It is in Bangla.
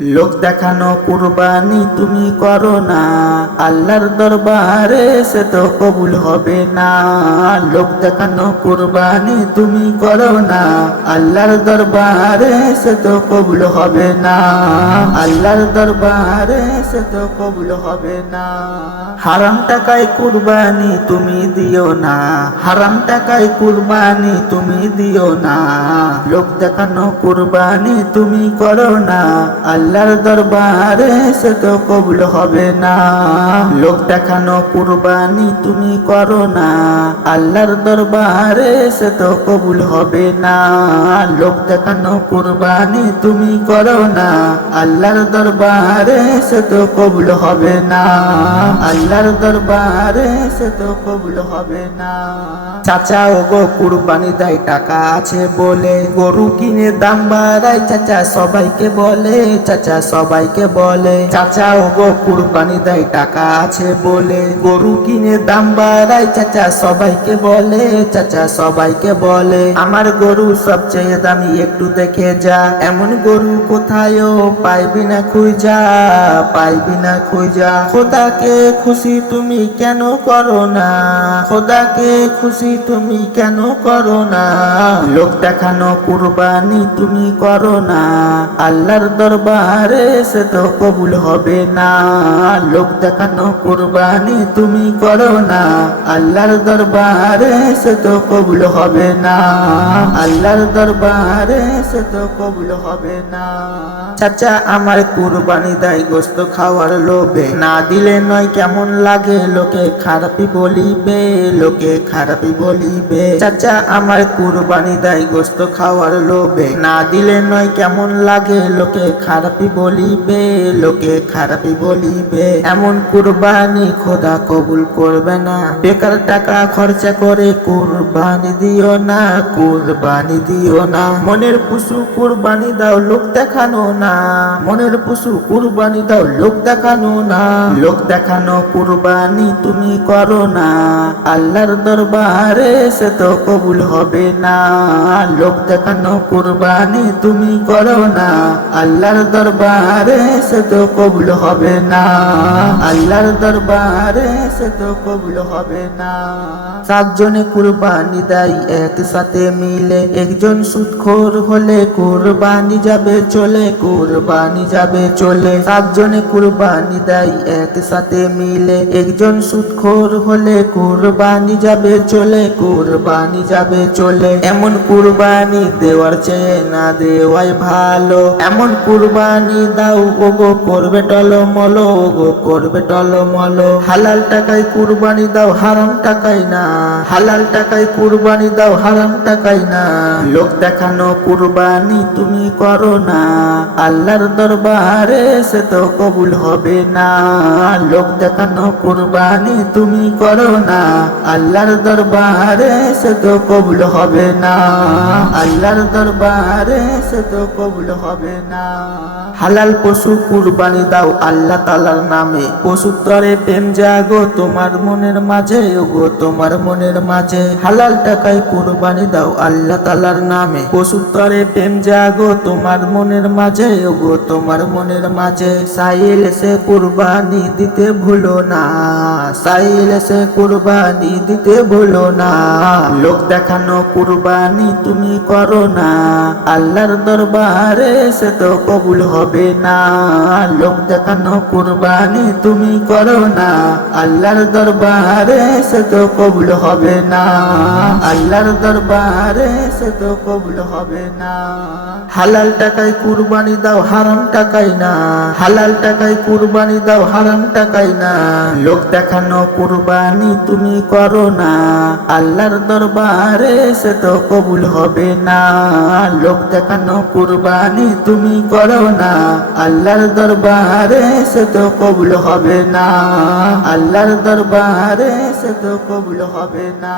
লোক দেখানো কুরবানি তুমি করো না, আল্লাহর দরবারে সে তো কবুল হবে না। লোক দেখানো কুরবানি তুমি করো না, আল্লাহর দরবারে সে তো কবুল হবে না। আল্লাহর দরবারে সে তো কবুল হবে না। হারাম টাকায় কুরবানি তুমি দিও না, হারাম টাকায় কুরবানি তুমি দিও না। লোক দেখানো কুরবানি তুমি করো না, আল্লাহর দরবারে সে তো কবুল হবে না। লোক দেখানো কুরবানি তুমি করো না, আল্লাহর দরবারে সে তো কবুল হবে না। লোক দেখানো কুরবানি তুমি করো না, আল্লাহর দরবারে সে তো কবুল হবে না। আল্লাহর দরবারে সে তো কবুল হবে না। চাচা ও গো কুরবানি দেয় টাকা আছে বলে, গরু কিনে দাম বাড়ায় চাচা সবাইকে বলে, চাচা সবাইকে বলে। চাচা ও গো কুরবানি দেয় টাকা আছে বলে, গরু কিনে দাম বাড়ায় চাচা সবাইকে বলে, চাচা সবাইকে বলে। আমার গরু সবচেয়ে দামি একটু দেখে যা, এমন গরু কোথায়ও পাইবি না খুঁজা, পাইবি না খুঁজা। খোদাকে খুশি তুমি কেন করো না, খোদাকে খুশি তুমি কেন করো না। লোক দেখানো কুরবানি তুমি করো না, আল্লাহর দরবারে সে তো কবুল হবে না। লোক দেখানো কুরবানি তুমি করো না, আল্লাহর দরবারে সে তো কবুল হবে না। আল্লাহর দরবারে সে তো কবুল হবে না। চাচা আমার কুরবানি দেয় গোস্ত খাওয়ার লোভে, না দিলে নয় কেমন লাগে লোকে খারাপই বলিবে, লোকে খারাপই বলিবে। চাচা আমার কুরবানি দেয় গোস্ত খাওয়ার লোভে, না দিলে নয় কেমন লাগে লোকে খারাপই বলিবে, লোকে খারাপই বলিবে। এমন কুরবানি খোদা কবুল করবে না, বেকার টাকা খরচা করে কুরবানি দিও না, কুরবানি দিও না। মনের পশু কুরবানি দাও লোক দেখানো না, মনের পশু কুরবানি দাও লোক দেখানো না। লোক দেখানো কুরবানি তুমি করো না, আল্লাহর দরবারে সে তো কবুল হবে না। লোক দেখানো কুরবানি তুমি করো না, আল্লাহর দরবারে সে তো কবুল হবে না। আল্লাহর দরবারে সে তো কবুল হবে না। সাতজনে কুরবানি দেয় একসাথে মিলে, একজন সুদখোর হলে কুরবানি যাবে চলে, কুরবানি যাবে চলে। সাতজনে কুরবানি দেয় একসাথে মিলে, একজন সুদখোর হলে কুরবানি যাবে চলে, কুরবানি যাবে চলে। এমন কুরবানি দেওয়ার চেয়ে না দেওয়াই ভালো, এমন কুরবানি দাও ওগো করবে টলমল, ওগো করবে টলমল। হালাল টাকায় কুরবানি দাও হারাম টাকায় না, হালাল টাকায় কুরবানি দাও হারাম টাকায় না। লোক দেখানো কুরবানি তুমি করো না, আল্লাহর দরবারে সে তো কবুল হবে না। লোক দেখানো কুরবানি তুমি করো না, আল্লাহর দরবারে সে তো কবুল হবে না। আল্লাহর দরবারে সে তো কবুল হবে না। হালাল পশু কুরবানি দাও আল্লাহ তাআলার নামে, পশুর তরে প্রেম জাগো তোমার মনের মাঝে, ওগো তোমার মনের মাঝে। হালাল টাকায় কুরবানি দাও আল্লাহ তাআলার নামে, পশুর তরে প্রেম জাগো তোমার মনের মাঝে, ওগো তোমার মনের মাঝে। সাইল সে কুরবানি দিতে ভুলো না, সাইল সে কুরবানি দিতে ভুলো না। লোক দেখানো কুরবানি তুমি করো না, আল্লাহর দরবারে সে তো কবুল হবে না। লোক দেখানো কুরবানি তুমি করো না, আল্লাহর দরবারে সে তো কবুল হবে না। আল্লাহর দরবারে সে তো কবুল হবে না। হালাল টাকায় কুরবানি দাও হারাম টাকায় না, হালাল টাকায় কুরবানি দাও হারাম টাকায় না। লোক দেখানো কুরবানি তুমি করো না, আল্লাহর দরবারে সে তো কবুল হবে না। লোক দেখানো কুরবানি তুমি করো না, আল্লাহর দরবারে সে তো কবুল হবে না। আল্লাহর দরবারে সে তো কবুল হবে না।